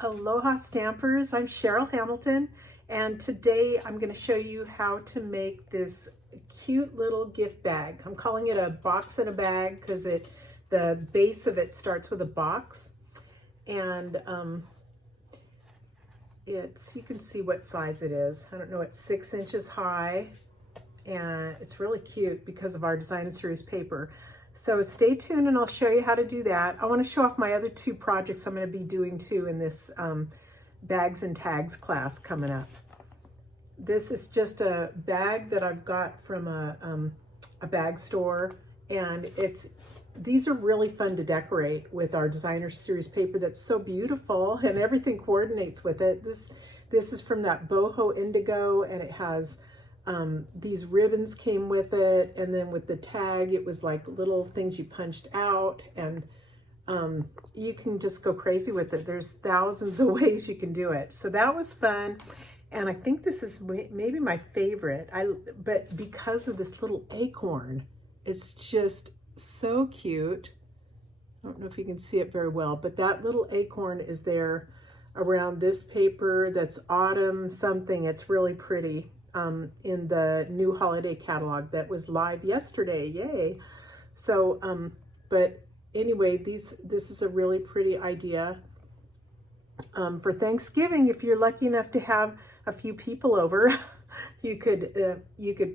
Aloha Stampers, I'm Cheryl Hamilton, and today I'm going to show you how to make this cute little gift bag. I'm calling it a box in a bag because the base of it starts with a box, and you can see what size it is. I don't know, it's 6 inches high, and it's really cute because of our Design Series paper. So stay tuned and I'll show you how to do that. I want to show off my other 2 projects I'm going to be doing too in this bags and tags class coming up. This is just a bag that I've got from a bag store, and these are really fun to decorate with our Designer Series paper that's so beautiful, and everything coordinates with it. This is from that boho indigo, and it has these ribbons came with it, and then with the tag it was like little things you punched out, and you can just go crazy with it. There's thousands of ways you can do it. So that was fun, and I think this is maybe my favorite. But because of this little acorn, it's just so cute. I don't know if you can see it very well, but that little acorn is there around this paper. That's autumn something. It's really pretty. In the new holiday catalog that was live yesterday. Yay. So but anyway, this is a really pretty idea for Thanksgiving. If you're lucky enough to have a few people over, you could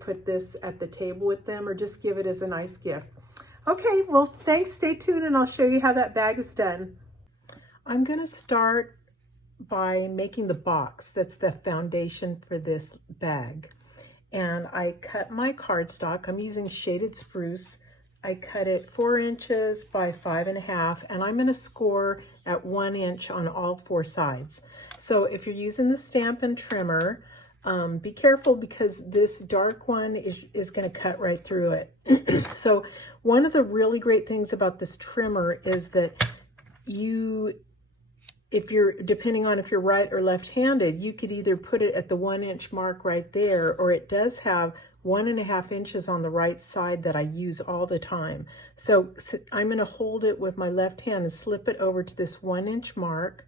put this at the table with them, or just give it as a nice gift. Okay, well, thanks. Stay tuned and I'll show you how that bag is done. I'm going to start by making the box that's the foundation for this bag. And I cut my cardstock. I'm using shaded spruce. I cut it 4 inches by 5.5, and I'm going to score at 1 inch on all 4 sides. So if you're using the Stampin' Trimmer, be careful because this dark one is going to cut right through it. So one of the really great things about this trimmer is that depending on if you're right or left-handed, you could either put it at the 1 inch mark right there, or it does have 1.5 inches on the right side that I use all the time. So I'm going to hold it with my left hand and slip it over to this 1 inch mark,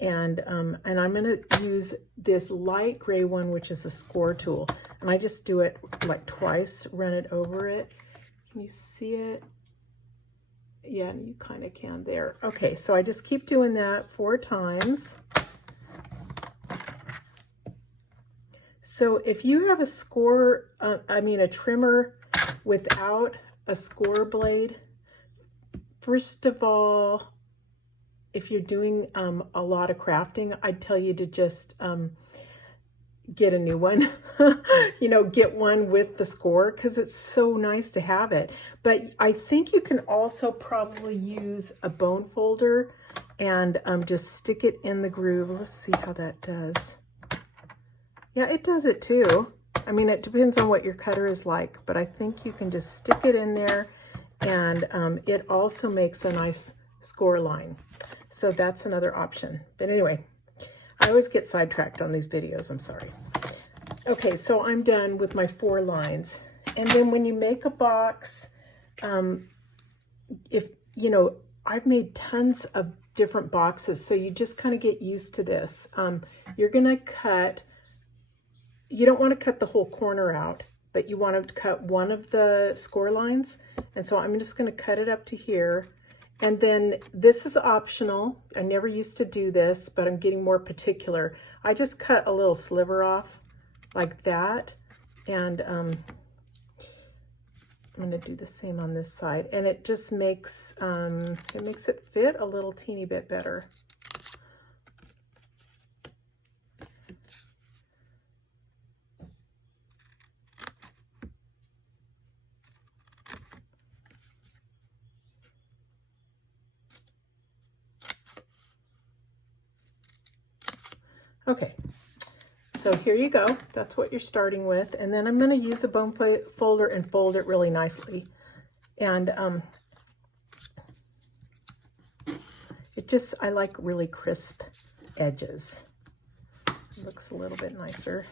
and I'm going to use this light gray one, which is a score tool, and I just do it like twice, run it over it. Can you see it? Yeah, you kind of can there. Okay, so I just keep doing that 4 times. So if you have a trimmer without a score blade, first of all, if you're doing a lot of crafting, I'd tell you to just get a new one. Get one with the score, because it's so nice to have it. But I think you can also probably use a bone folder and just stick it in the groove. Let's see how that does. Yeah, it does it too. I mean, it depends on what your cutter is like, but I think you can just stick it in there, and it also makes a nice score line. So that's another option. But anyway, I always get sidetracked on these videos, I'm sorry. Okay, so I'm done with my 4 lines. And then when you make a box, I've made tons of different boxes, so you just kind of get used to this. You're gonna you don't want to cut the whole corner out, but you want to cut one of the score lines. And so I'm just gonna cut it up to here. And then this is optional. I never used to do this, but I'm getting more particular. I just cut a little sliver off like that. And I'm going to do the same on this side. And it just makes it fit a little teeny bit better. Okay, so here you go. That's what you're starting with. And then I'm going to use a bone folder and fold it really nicely. And I like really crisp edges. Looks a little bit nicer.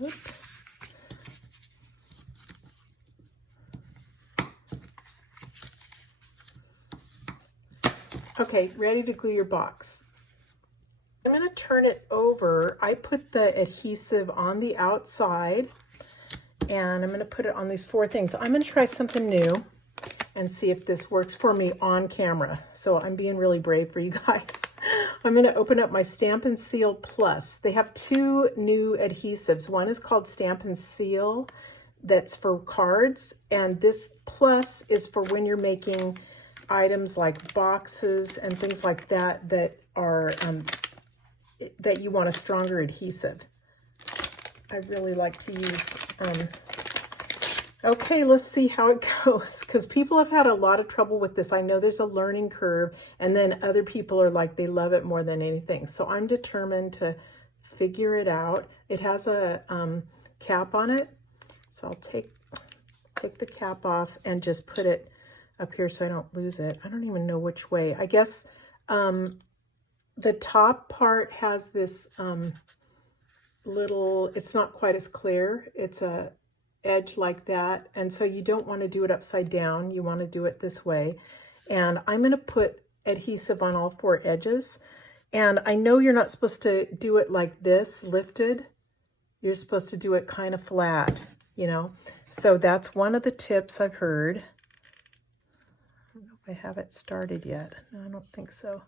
Oop. Okay, ready to glue your box. I'm going to turn it over. I put the adhesive on the outside, and I'm going to put it on these 4 things. I'm going to try something new and see if this works for me on camera. So I'm being really brave for you guys. I'm going to open up my Stamp and Seal Plus. They have 2 new adhesives. One is called Stamp and Seal, that's for cards, and this Plus is for when you're making items like boxes and things like that that are that you want a stronger adhesive. I really like to use okay, let's see how it goes, because people have had a lot of trouble with this. I know there's a learning curve, and then other people are like, they love it more than anything. So I'm determined to figure it out. It has a cap on it, so I'll take the cap off and just put it up here so I don't lose it. I don't even know which way. I guess the top part has this little, it's not quite as clear. It's a edge like that, and so you don't want to do it upside down. You want to do it this way. And I'm going to put adhesive on all 4 edges. And I know you're not supposed to do it like this, lifted. You're supposed to do it kind of flat, you know. So that's one of the tips I've heard. I don't know if I have it started yet. No, I don't think so.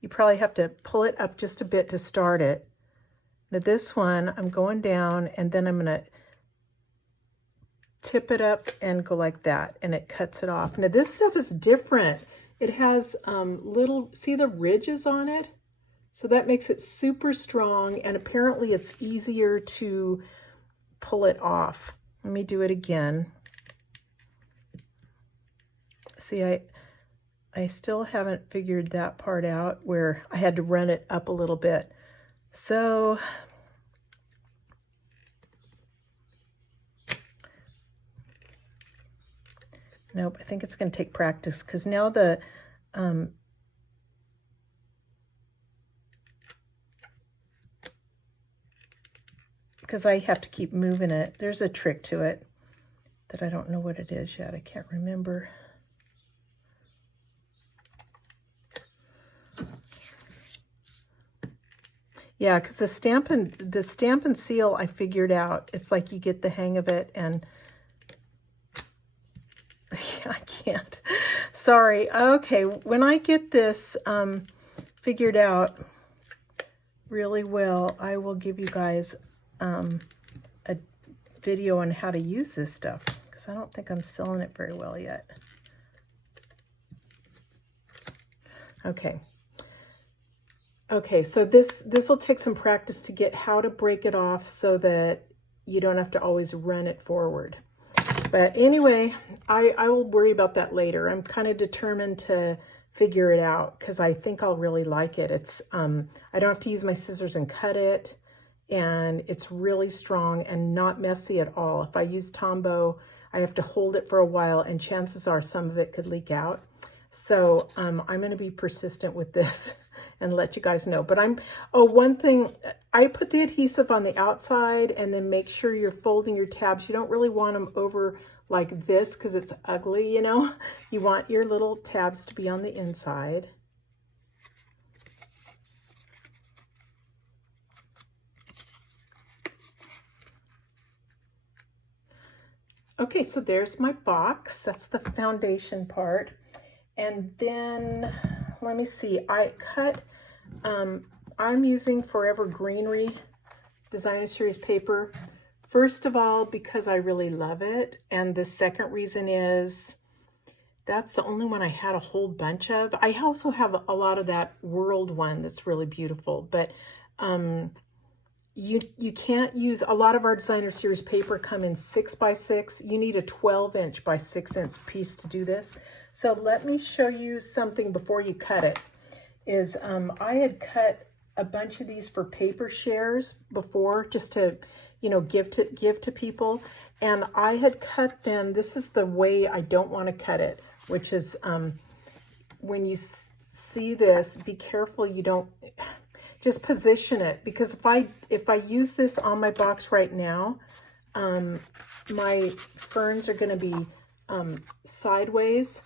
You probably have to pull it up just a bit to start it. Now this one, I'm going down, and then I'm going to tip it up and go like that, and it cuts it off. Now this stuff is different. It has little, see the ridges on it? So that makes it super strong, and apparently it's easier to pull it off. Let me do it again. See, I still haven't figured that part out where I had to run it up a little bit. So nope, I think it's going to take practice, because now the because I have to keep moving it. There's a trick to it that I don't know what it is yet. I can't remember. Yeah, because the stamp and seal I figured out. It's like you get the hang of it, and I can't. Sorry. Okay, when I get this figured out really well, I will give you guys a video on how to use this stuff, because I don't think I'm selling it very well yet. Okay. Okay, so this will take some practice to get how to break it off so that you don't have to always run it forward. But anyway, I will worry about that later. I'm kind of determined to figure it out, because I think I'll really like it. It's I don't have to use my scissors and cut it, and it's really strong and not messy at all. If I use Tombow, I have to hold it for a while, and chances are some of it could leak out. So I'm going to be persistent with this and let you guys know. But one thing, I put the adhesive on the outside, and then make sure you're folding your tabs. You don't really want them over like this, because it's ugly, you know. You want your little tabs to be on the inside. Okay, so there's my box. That's the foundation part. And then, let me see, I cut, I'm using Forever Greenery Designer Series paper. First of all, because I really love it. And the second reason is, that's the only one I had a whole bunch of. I also have a lot of that World one that's really beautiful, but you can't use, a lot of our Designer Series paper come in 6x6. You need a 12" by 6" piece to do this. So let me show you something before you cut it. Is I had cut a bunch of these for paper shares before, just to, you know, give to people. And I had cut them, this is the way I don't want to cut it, which is when you see this, be careful you don't, just position it, because if I use this on my box right now, my ferns are going to be sideways,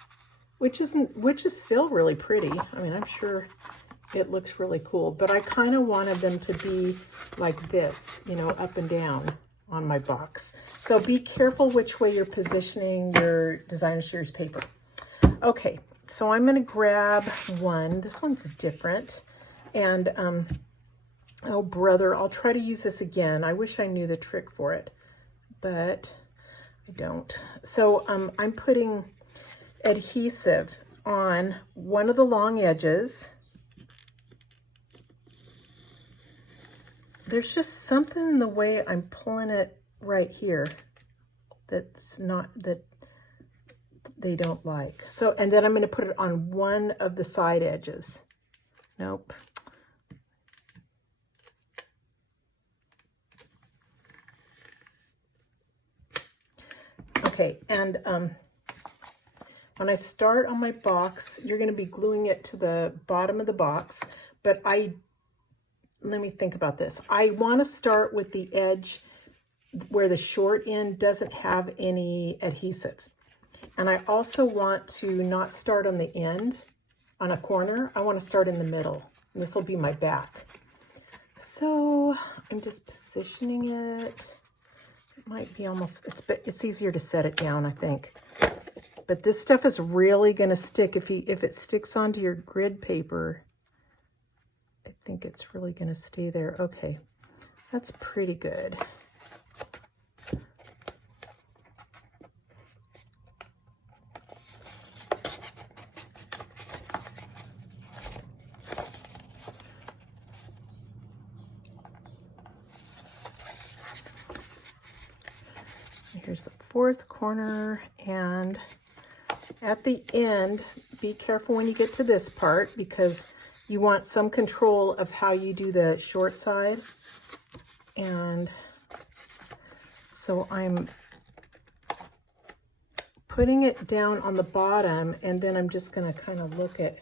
which is still really pretty. I mean, I'm sure it looks really cool, but I kind of wanted them to be like this, you know, up and down on my box. So be careful which way you're positioning your designer series paper. Okay, so I'm going to grab one. This one's different. And, oh brother, I'll try to use this again. I wish I knew the trick for it, but I don't. So I'm putting adhesive on one of the long edges. There's just something in the way I'm pulling it right here that's not, that they don't like. So, and then I'm going to put it on one of the side edges. Nope. Okay, and when I start on my box, you're going to be gluing it to the bottom of the box, but let me think about this. I want to start with the edge where the short end doesn't have any adhesive. And I also want to not start on the end, on a corner. I want to start in the middle. And this will be my back. So I'm just positioning it. It might be almost, it's easier to set it down, I think. But this stuff is really going to stick. If it sticks onto your grid paper, I think it's really going to stay there. Okay, that's pretty good. Here's the fourth corner, and at the end, be careful when you get to this part, because you want some control of how you do the short side. And so I'm putting it down on the bottom, and then I'm just going to kind of look at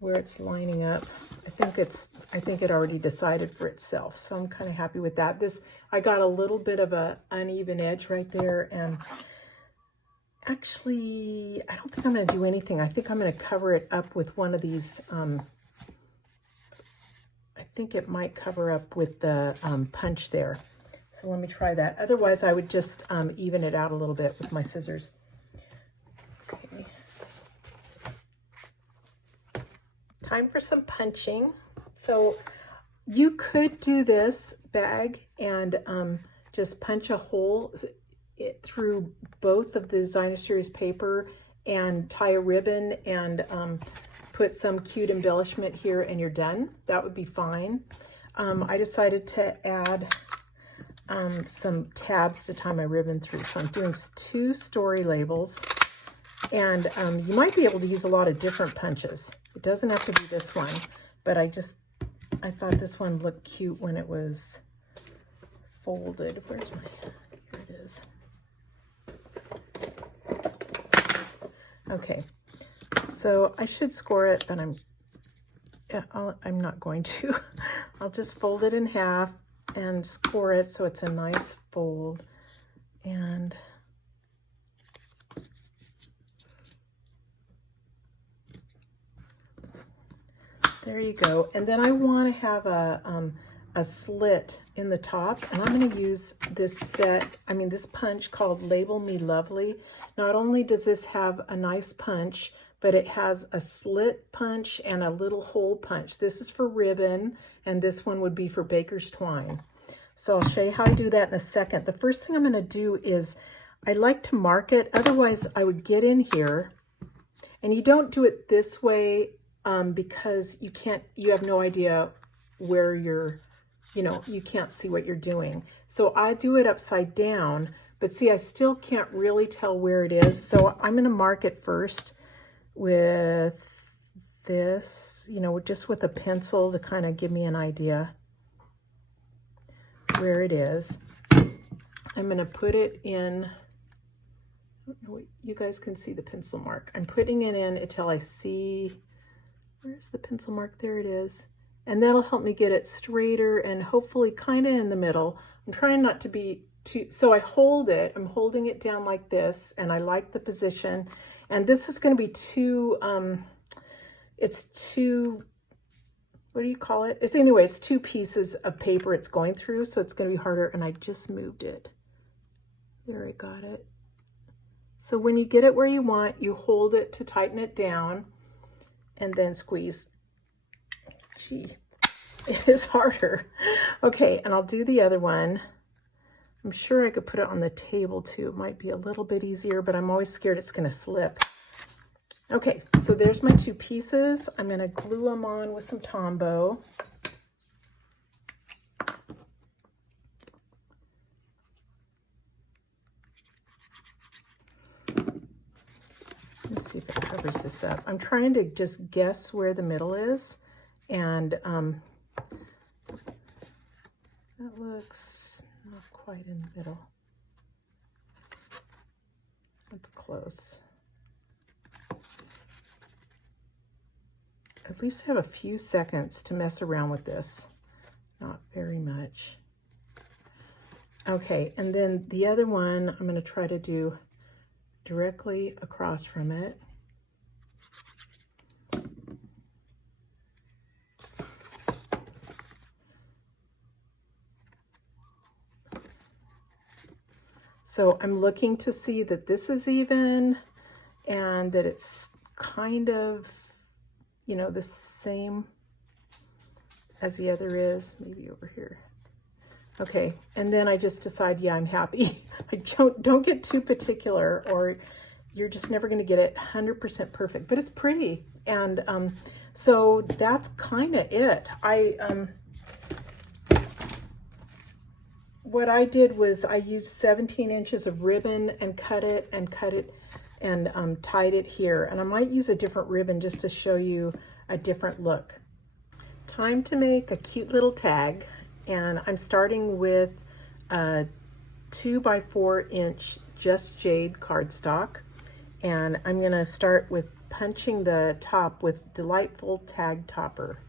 where it's lining up. I think it already decided for itself, so I'm kind of happy with that. I got a little bit of a uneven edge right there, and actually I don't think I'm going to do anything. I think I'm going to cover it up with one of these. I think it might cover up with the punch there. So let me try that. Otherwise, I would just even it out a little bit with my scissors. Okay. Time for some punching. So you could do this bag and just punch a hole through both of the designer series paper and tie a ribbon and put some cute embellishment here, and you're done. That would be fine. I decided to add some tabs to tie my ribbon through. So I'm doing 2 story labels, and you might be able to use a lot of different punches. It doesn't have to be this one, but I thought this one looked cute when it was folded. Here it is. Okay, so I should score it, but I'm not going to. I'll just fold it in half and score it so it's a nice fold. And there you go. And then I want to have a slit in the top, and I'm going to use this this punch called Label Me Lovely. Not only does this have a nice punch, but it has a slit punch and a little hole punch. This is for ribbon, and this one would be for baker's twine. So I'll show you how I do that in a second. The first thing I'm going to do is I like to mark it. Otherwise, I would get in here, and you don't do it this way because you have no idea where you can't see what you're doing. So I do it upside down, but see, I still can't really tell where it is. So I'm going to mark it first with this, just with a pencil to kind of give me an idea where it is. I'm going to put it in, you guys can see the pencil mark. I'm putting it in until I see Where's the pencil mark? There it is. And that'll help me get it straighter and hopefully kind of in the middle. I'm trying not to be too, so I hold it, I'm holding it down like this, and I like the position. And this is going to be two, it's two, what do you call it? It's anyways, two pieces of paper it's going through, so it's going to be harder, and I just moved it. There, I got it. So when you get it where you want, you hold it to tighten it down, and then squeeze. Gee, it is harder. Okay, and I'll do the other one. I'm sure I could put it on the table too. It might be a little bit easier, but I'm always scared it's going to slip. Okay, so there's my two pieces. I'm going to glue them on with some Tombow. Let's see if it covers this up. I'm trying to just guess where the middle is, and that looks not quite in the middle. That's close. At least have a few seconds to mess around with this. Not very much. Okay, and then the other one I'm going to try to do directly across from it. So I'm looking to see that this is even and that it's kind of, you know, the same as the other is, maybe over here. Okay, and then I just decide, yeah, I'm happy. I don't get too particular, or you're just never going to get it 100% perfect, but it's pretty. And so that's kind of it. What I did was I used 17 inches of ribbon and cut it and tied it here. And I might use a different ribbon just to show you a different look. Time to make a cute little tag. And I'm starting with a 2x4 inch Just Jade cardstock. And I'm going to start with punching the top with Delightful Tag Topper.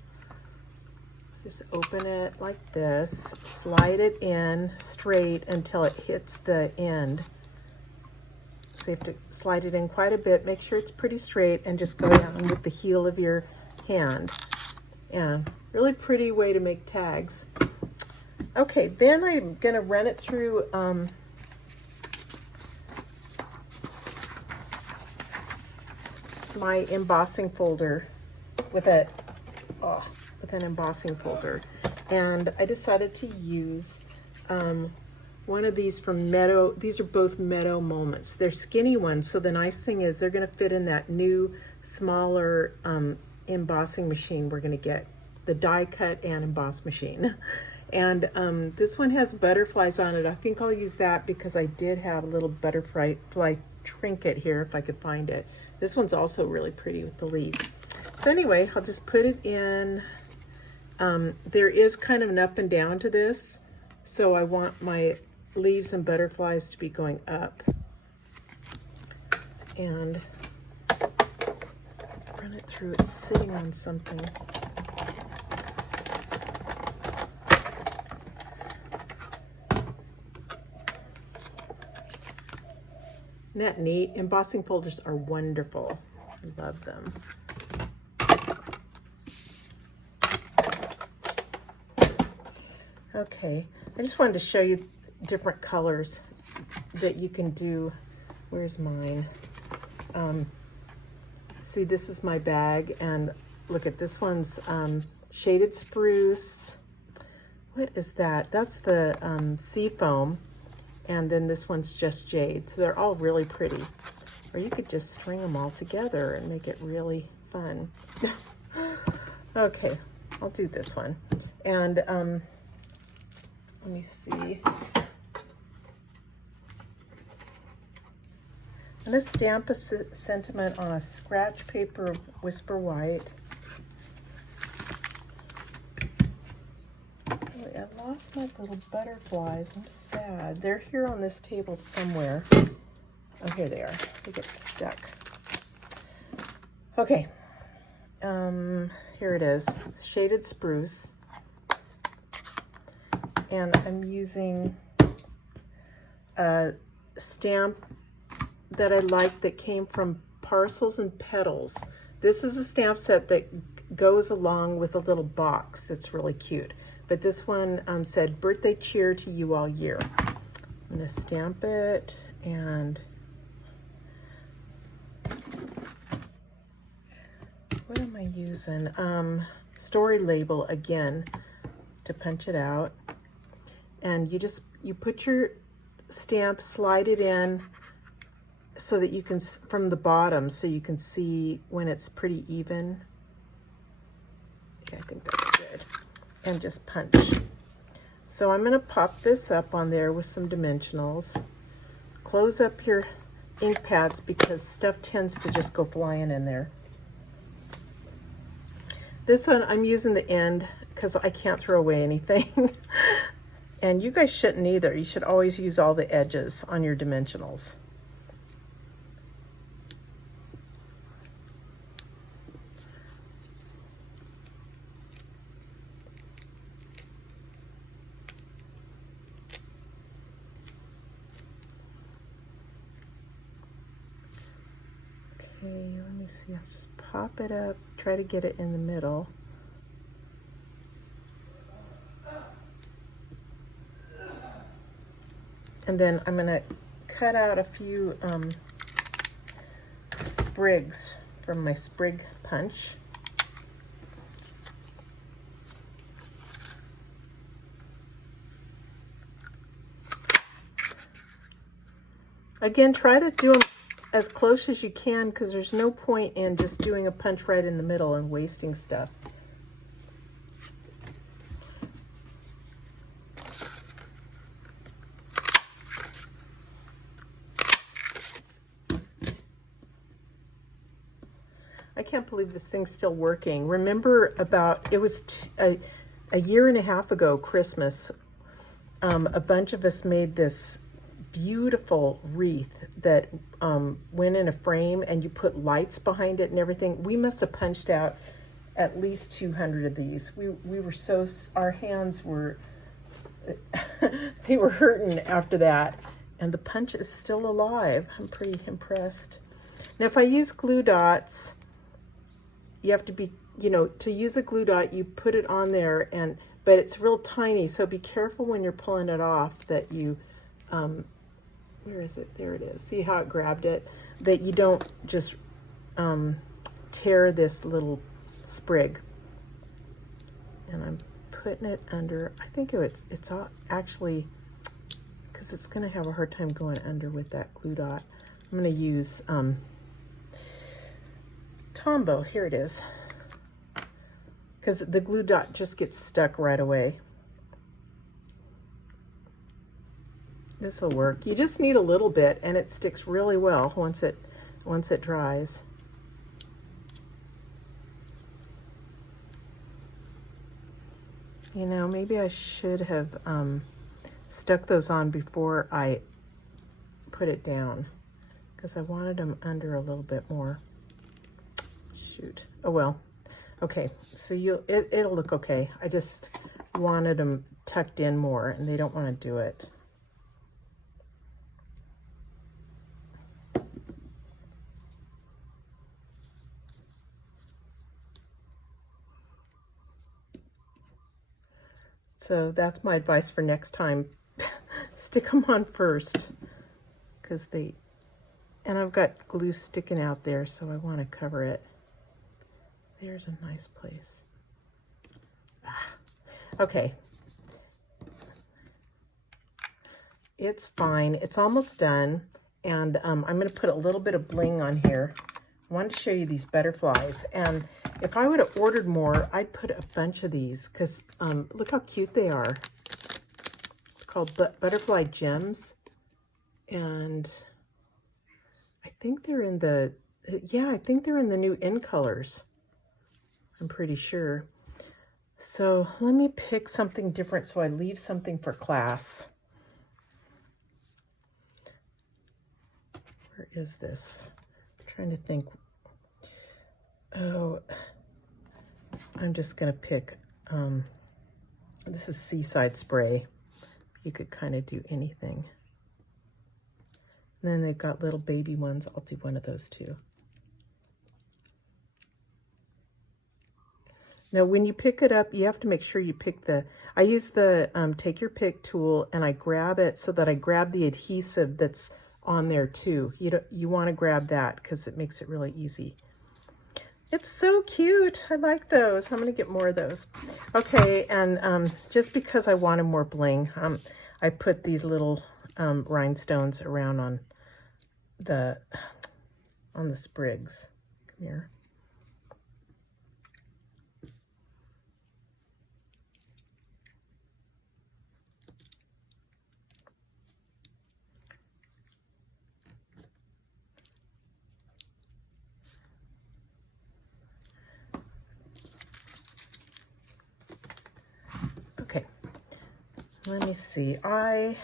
Just open it like this, slide it in straight until it hits the end. So you have to slide it in quite a bit, make sure it's pretty straight, and just go down with the heel of your hand. Yeah, really pretty way to make tags. Okay, then I'm gonna run it through my embossing folder with an embossing folder. And I decided to use one of these from Meadow. These are both Meadow Moments. They're skinny ones, so the nice thing is they're gonna fit in that new, smaller embossing machine we're gonna get, the die cut and emboss machine. And this one has butterflies on it. I think I'll use that because I did have a little butterfly trinket here if I could find it. This one's also really pretty with the leaves. So anyway, I'll just put it in. There is kind of an up and down to this, so I want my leaves and butterflies to be going up. And run it through. It's sitting on something. Isn't that neat? Embossing folders are wonderful. I love them. Okay, I just wanted to show you different colors that you can do. Where's mine? See, this is my bag, and look at this one's Shaded Spruce. What is that? That's the sea foam. And then this one's Just Jade. So they're all really pretty. Or you could just string them all together and make it really fun. Okay, I'll do this one. And let me see. I'm going to stamp a sentiment on a scratch paper of Whisper White. I lost my little butterflies. I'm sad. They're here on this table somewhere. Oh, here they are. They get stuck. Okay. here it is, Shaded Spruce. And I'm using a stamp that I like that came from Parcels and Petals. This is a stamp set that goes along with a little box that's really cute. But this one said, birthday cheer to you all year. I'm gonna stamp it, and what am I using? Story label again to punch it out. And you put your stamp, slide it in so that you can, from the bottom, so you can see when it's pretty even. Yeah, I think that's good. And just punch. So I'm gonna pop this up on there with some dimensionals. Close up your ink pads because stuff tends to just go flying in there. This one, I'm using the end because I can't throw away anything. And you guys shouldn't either. You should always use all the edges on your dimensionals. Okay, let me see. I'll just pop it up, try to get it in the middle. And then I'm going to cut out a few sprigs from my sprig punch. Again, try to do them as close as you can because there's no point in just doing a punch right in the middle and wasting stuff. I can't believe this thing's still working. Remember it was a year and a half ago, Christmas, a bunch of us made this beautiful wreath that went in a frame and you put lights behind it and everything. We must have punched out at least 200 of these. We were so, our hands were, they were hurting after that. And the punch is still alive. I'm pretty impressed. Now, if I use glue dots, you have to be, to use a glue dot, you put it on there, but it's real tiny, so be careful when you're pulling it off that you, where is it? There it is. See how it grabbed it? That you don't just tear this little sprig. And I'm putting it under, I think it's actually, because it's going to have a hard time going under with that glue dot. I'm going to use Tombow, here it is, because the glue dot just gets stuck right away. This will work. You just need a little bit and it sticks really well once it dries. Maybe I should have stuck those on before I put it down because I wanted them under a little bit more. Shoot. Oh well. Okay, so it'll look okay. I just wanted them tucked in more and they don't want to do it. So that's my advice for next time. Stick them on first because and I've got glue sticking out there, so I want to cover it. There's a nice place. Okay. It's fine. It's almost done. And I'm going to put a little bit of bling on here. I wanted to show you these butterflies. And if I would have ordered more, I'd put a bunch of these because look how cute they are. It's called Butterfly Gems. And I think they're in the, I think they're in the new In Colors. I'm pretty sure. So let me pick something different so I leave something for class. Where is this? I'm trying to think. Oh, I'm just gonna pick, this is Seaside Spray. You could kind of do anything. And then they've got little baby ones. I'll do one of those too. Now, when you pick it up, you have to make sure you pick I use the take your pick tool, and I grab it so that I grab the adhesive that's on there too. You want to grab that because it makes it really easy. It's so cute. I like those. I'm going to get more of those. Okay, and just because I wanted more bling, I put these little rhinestones around on the sprigs. Come here. Okay, let me see. I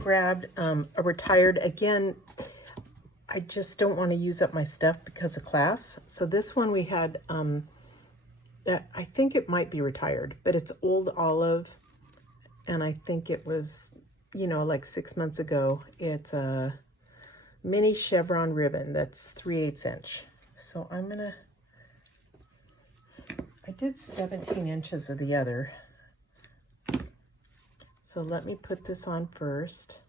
grabbed a retired, again, I just don't want to use up my stuff because of class. So this one we had, I think it might be retired, but it's Old Olive, and I think it was, you know, like 6 months ago. It's a mini chevron ribbon that's 3/8 inch. So I'm gonna, I did 17 inches of the other. So let me put this on first.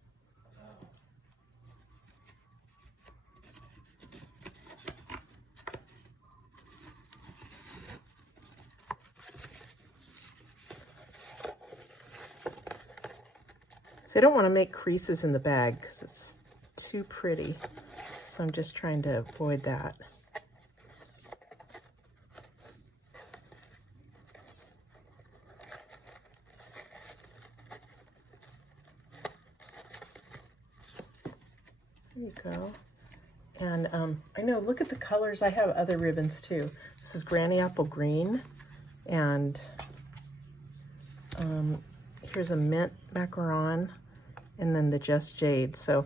So I don't want to make creases in the bag because it's too pretty. So I'm just trying to avoid that. There you go. And I know, look at the colors. I have other ribbons too. This is Granny Apple Green, and here's a mint macaron, and then the Just Jade. So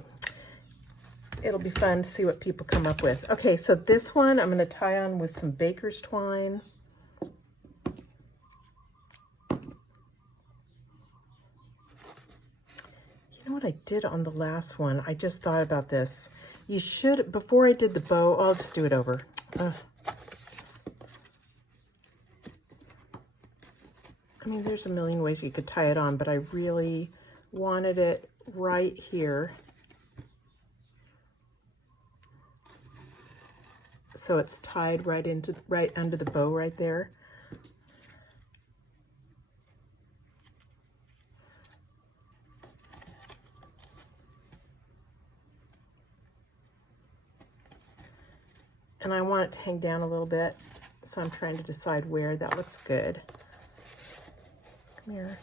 it'll be fun to see what people come up with. Okay, so this one I'm going to tie on with some baker's twine. You know what I did on the last one? I just thought about this. You should, before I did the bow, I'll just do it over. I mean, there's a million ways you could tie it on, but I really wanted it right here. So it's tied right under the bow right there. And I want it to hang down a little bit, so I'm trying to decide where. That looks good. Come here.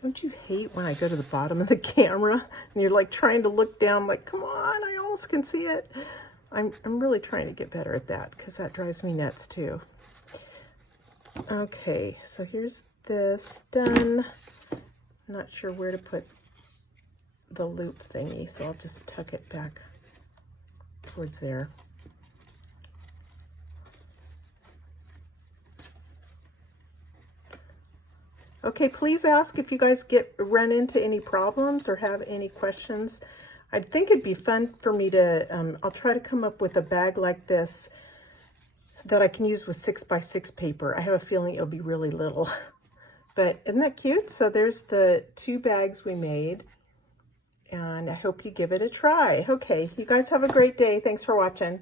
Don't you hate when I go to the bottom of the camera and you're like trying to look down like, come on, I almost can see it. I'm really trying to get better at that because that drives me nuts too. Okay, so here's this done. I'm not sure where to put the loop thingy, so I'll just tuck it back towards there. Okay, please ask if you guys run into any problems or have any questions. I think it'd be fun for me to, I'll try to come up with a bag like this that I can use with 6x6 paper. I have a feeling it'll be really little, but isn't that cute? So there's the 2 bags we made, and I hope you give it a try. Okay, you guys have a great day. Thanks for watching.